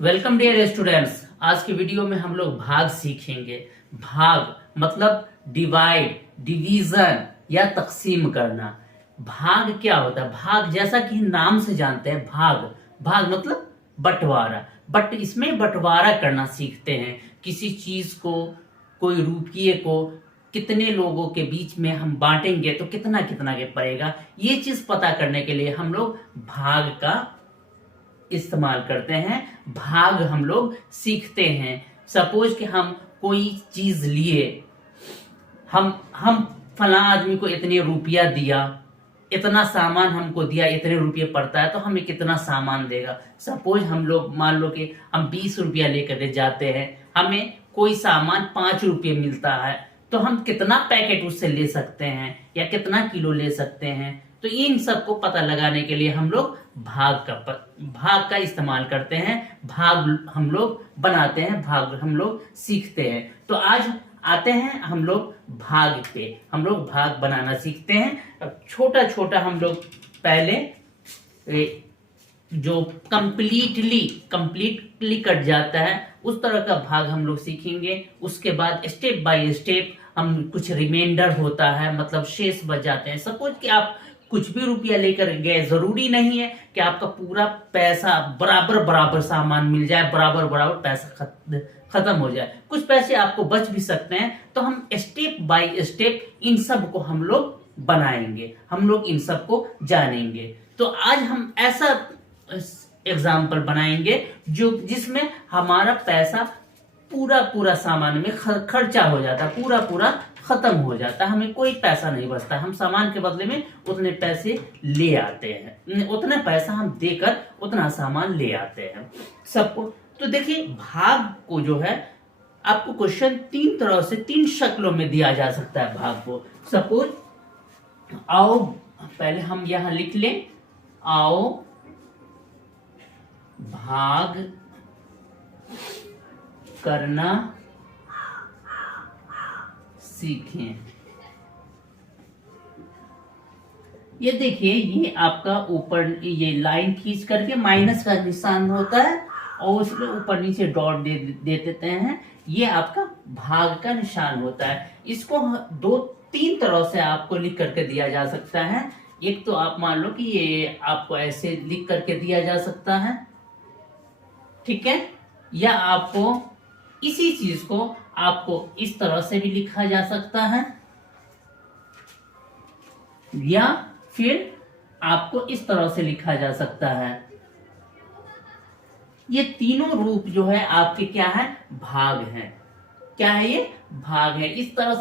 Welcome dear students. आज की video में हम लोग भाग सीखेंगे। भाग मतलब डिवाइड, डिवीजन या तकसीम करना। भाग क्या होता है? भाग जैसा कि नाम से जानते हैं, भाग भाग मतलब बंटवारा। बट इसमें बंटवारा करना सीखते हैं। किसी चीज को, कोई रुपये को कितने लोगों के बीच में हम बांटेंगे तो कितना कितना के पड़ेगा, ये चीज पता करने के लिए हम लोग भाग का इस्तेमाल करते हैं। भाग हम लोग सीखते हैं। सपोज कि हम कोई चीज लिए, हम फला आदमी को इतने रुपया दिया, इतना सामान हमको दिया, इतने रुपये पड़ता है तो हमें कितना सामान देगा। सपोज हम लोग मान लो कि हम 20 रुपया लेकर के जाते हैं, हमें कोई सामान 5 रुपये मिलता है तो हम कितना पैकेट उससे ले सकते हैं या कितना किलो ले सकते हैं। तो इन सब को पता लगाने के लिए हम लोग भाग का इस्तेमाल करते हैं। भाग हम लोग बनाते हैं, भाग हम लोग सीखते हैं। तो आज आते हैं हम लोग भाग पे। हम लोग भाग बनाना सीखते हैं। अब छोटा छोटा हम लोग पहले जो कंप्लीटली कट जाता है उस तरह का भाग हम लोग सीखेंगे। उसके बाद स्टेप बाय स्टेप हम कुछ रिमाइंडर होता है, मतलब शेष बच जाते हैं। सपोज कि आप कुछ भी रुपया लेकर गए, जरूरी नहीं है कि आपका पूरा पैसा बराबर बराबर सामान मिल जाए, बराबर बराबर पैसा खत्म हो जाए। कुछ पैसे आपको बच भी सकते हैं। तो हम स्टेप बाय स्टेप इन सब को हम लोग बनाएंगे, हम लोग इन सब को जानेंगे। तो आज हम ऐसा एग्जाम्पल बनाएंगे जिसमें हमारा पैसा पूरा सामान में खर्चा हो जाता है, पूरा खत्म हो जाता है, हमें कोई पैसा नहीं बचता। हम सामान के बदले में उतने पैसे ले आते हैं, उतना पैसा हम देकर उतना सामान ले आते हैं सबको। तो देखिए, भाग को जो है आपको क्वेश्चन 3 तरह से 3 शक्लों में दिया जा सकता है भाग को। सपोज आओ पहले हम यहां लिख लें, आओ भाग करना सीखें। ये देखिए, ये आपका ऊपर ये लाइन खींच करके माइनस का निशान होता है और उसके ऊपर नीचे डॉट दे देते हैं। ये आपका भाग का निशान होता है। इसको 2-3 तरह से आपको लिख करके दिया जा सकता है। एक तो आप मान लो कि ये आपको ऐसे लिख करके दिया जा सकता है, ठीक है, या आपको इसी चीज को आपको इस तरह से भी लिखा जा सकता है, या फिर आपको इस तरह से लिखा जा सकता है। ये तीनों रूप जो है आपके क्या है? भाग हैं। क्या है ये? भाग है। इस तरह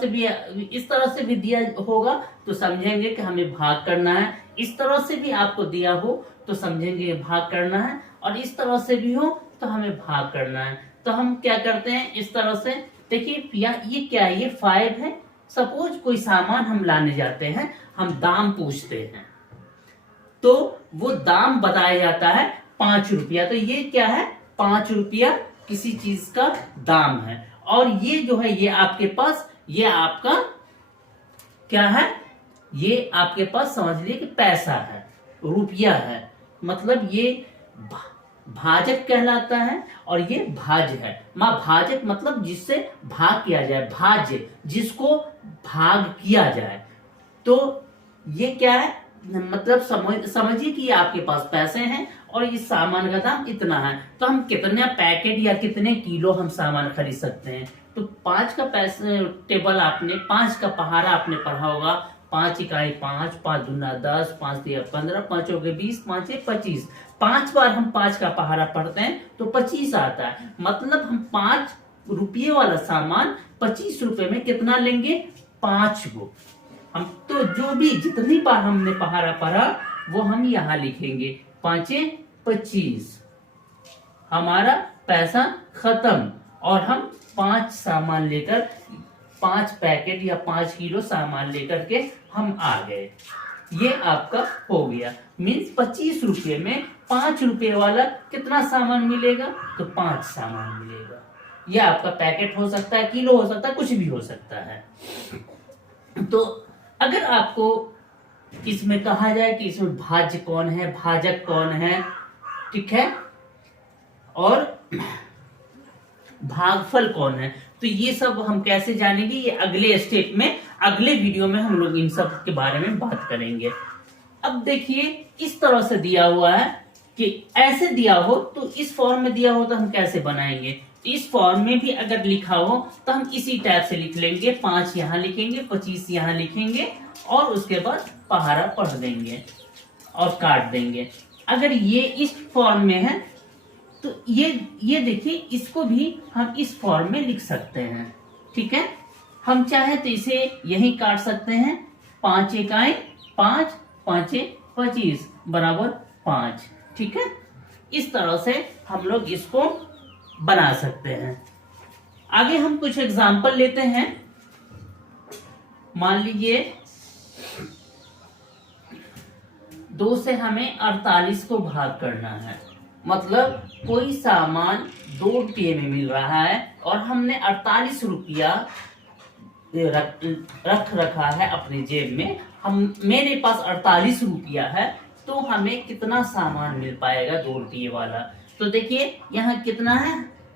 से भी दिया होगा तो समझेंगे कि हमें भाग करना है। इस तरह से भी आपको दिया हो तो समझेंगे भाग करना है, और इस तरह से भी हो तो हमें भाग करना है। तो हम क्या करते हैं, इस तरह से देखिए, ये क्या है? ये 5 है। सपोज कोई सामान हम लाने जाते हैं, हम दाम पूछते हैं तो वो दाम बताया जाता है 5 रुपया। तो ये क्या है? 5 रुपया किसी चीज का दाम है। और ये जो है, ये आपके पास, ये आपका क्या है? ये आपके पास समझ लीजिए कि पैसा है, रुपया है। मतलब ये भाजक कहलाता है और ये भाज्य है। भाजक मतलब जिससे भाग किया जाए, भाज्य जिसको भाग किया जाए। तो ये क्या है? मतलब समझिए कि आपके पास पैसे हैं और इस सामान का दाम इतना है, तो हम कितने पैकेट या कितने किलो हम सामान खरीद सकते हैं। तो 5 का पैसे टेबल आपने, 5 का पहाड़ा आपने पढ़ा होगा। 5 इकाई 5, 5 दूना 10, 5 तिया 15, 5 हो गए 20, 5 है 25। 5 बार हम 5 का पहाड़ा पढ़ते हैं तो 25 आता है। मतलब हम 5 रुपये वाला सामान 25 रुपए में कितना लेंगे? 5 गो। हम तो जो भी जितनी बार हमने पहाड़ा पढ़ा वो हम यहाँ लिखेंगे। 5 25, हमारा पैसा खत्म, और हम 5 सामान लेकर, 5 पैकेट या 5 किलो सामान लेकर के हम आ गए। ये आपका हो गया। मीन्स 25 रुपये में 5 रुपये वाला कितना सामान मिलेगा? तो 5 सामान मिलेगा। यह आपका पैकेट हो सकता है, किलो हो सकता है, कुछ भी हो सकता है। तो अगर आपको इसमें कहा जाए कि इसमें भाज्य कौन है, भाजक कौन है, ठीक है, और भागफल कौन है। तो ये सब हम कैसे जानेंगे, ये अगले स्टेप में, अगले वीडियो में हम लोग इन सब के बारे में बात करेंगे। अब देखिए इस तरह से दिया हुआ है कि ऐसे दिया हो तो इस फॉर्म में दिया हो तो हम कैसे बनाएंगे। इस फॉर्म में भी अगर लिखा हो तो हम इसी टाइप से लिख लेंगे, 5 यहाँ लिखेंगे, 25 यहाँ लिखेंगे और उसके बाद पहाड़ा पढ़ देंगे और काट देंगे। अगर ये इस फॉर्म में है तो ये देखिए, इसको भी हम इस फॉर्म में लिख सकते हैं। ठीक है, हम चाहे तो इसे यही काट सकते हैं, 5 इकाई 5, 5 25 बराबर 5। ठीक है, इस तरह से हम लोग इसको बना सकते हैं। आगे हम कुछ एग्जाम्पल लेते हैं। मान लीजिए 2 से हमें 48 को भाग करना है, मतलब कोई सामान 2 रुपये में मिल रहा है और हमने 48 रुपया रख रखा है अपने जेब में। मेरे पास 48 रुपया है, तो हमें कितना सामान मिल पाएगा 2 रुपये वाला। तो देखिए यहाँ कितना है,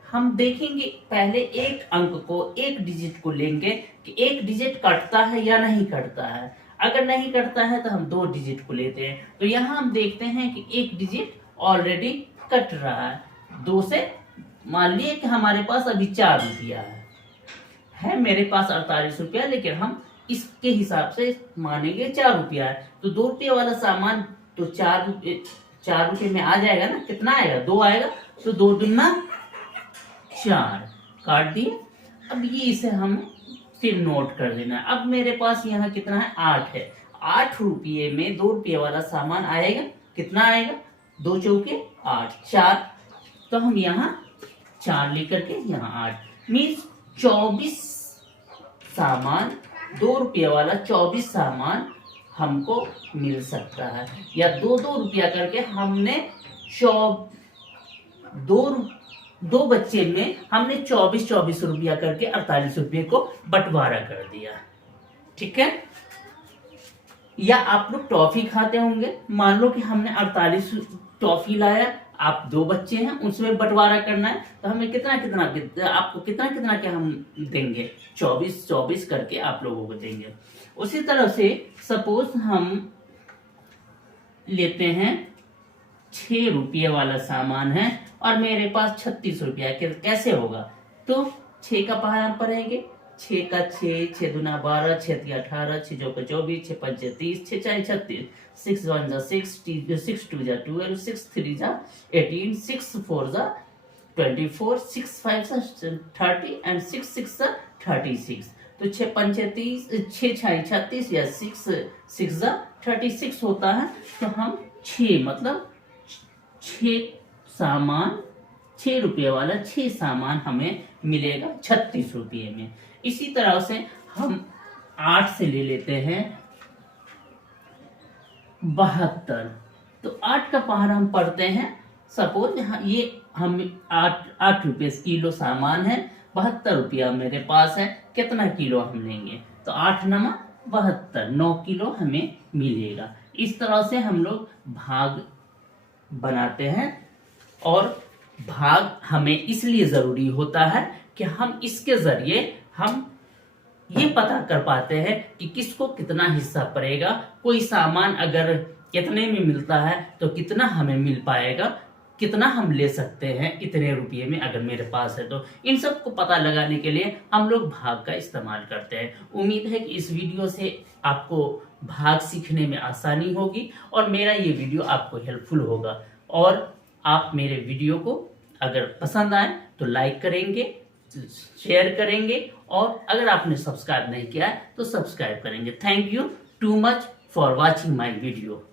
हम देखेंगे पहले एक अंक को, एक डिजिट को लेंगे कि एक डिजिट कटता है या नहीं कटता है। अगर नहीं कटता है तो हम 2 डिजिट को लेते हैं। तो यहाँ हम देखते हैं कि एक डिजिट ऑलरेडी कट रहा है। 2 से मान लिए कि हमारे पास अभी 4 रुपया है मेरे पास 48 रुपया, लेकिन हम इसके हिसाब से मानेंगे 4 रुपया है। तो 2 रुपये वाला सामान तो 4 रुपये में आ जाएगा ना। कितना आएगा, 2 आएगा। तो 2 दूना 4 काट दिए। अब ये इसे हम फिर नोट कर देना। अब मेरे पास यहाँ कितना है, 8 है। 8 रुपये में 2 रुपये वाला सामान आएगा, कितना आएगा, 2 चौके 8, 4। तो हम यहाँ 4 लेकर के यहाँ 8 मीन्स 24 सामान, 2 रुपये वाला 24 सामान हमको मिल सकता है। या 2-2 रुपया करके हमने दो बच्चे में हमने 24 रुपया करके 48 रुपये को बंटवारा कर दिया। ठीक है, या आप लोग टॉफी खाते होंगे, मान लो कि हमने 48 टॉफी लाया, आप 2 बच्चे हैं, उसमें बंटवारा करना है, तो हमें कितना आपको कितना क्या हम देंगे, 24 करके आप लोगों को देंगे। उसी तरह से सपोज हम लेते हैं 6 रुपये वाला सामान है और मेरे पास 36 रुपया है, कैसे होगा। तो 6 का पहाड़ा हम पढ़ेंगे, 6 का 6, 6 दूना 12, 6 तिया 18, 6 चौका 24, 6 पंचे 30, 6 चार 36, 6 1 जा 6, 6 2 जा 12, 6 3 जा 18, 6 4 जा 24, 6 5 जा 30 एंड 6 6 जा 36। तो 6 पंचे 30, 6 छाई 36 या 6 जा 36 होता है। तो हम 6 मतलब 6 सामान, 6 रुपये वाला 6 सामान हमें मिलेगा 36 रुपये में। इसी तरह से हम 8 से ले लेते हैं 72। तो 8 का पहाड़ा हम पढ़ते हैं। सपोज ये हम 8 रुपये किलो सामान है, 72 रुपया मेरे पास है, कितना किलो हम लेंगे, तो 8 नमा 72, 9 किलो हमें मिलेगा। इस तरह से हम लोग भाग बनाते हैं। और भाग हमें इसलिए जरूरी होता है कि हम इसके जरिए हम ये पता कर पाते हैं कि किसको कितना हिस्सा पड़ेगा। कोई सामान अगर कितने में मिलता है तो कितना हमें मिल पाएगा, कितना हम ले सकते हैं इतने रुपये में अगर मेरे पास है। तो इन सब को पता लगाने के लिए हम लोग भाग का इस्तेमाल करते हैं। उम्मीद है कि इस वीडियो से आपको भाग सीखने में आसानी होगी और मेरा ये वीडियो आपको हेल्पफुल होगा। और आप मेरे वीडियो को अगर पसंद आए तो लाइक करेंगे, शेयर करेंगे और अगर आपने सब्सक्राइब नहीं किया है तो सब्सक्राइब करेंगे। Thank you too much for watching my video.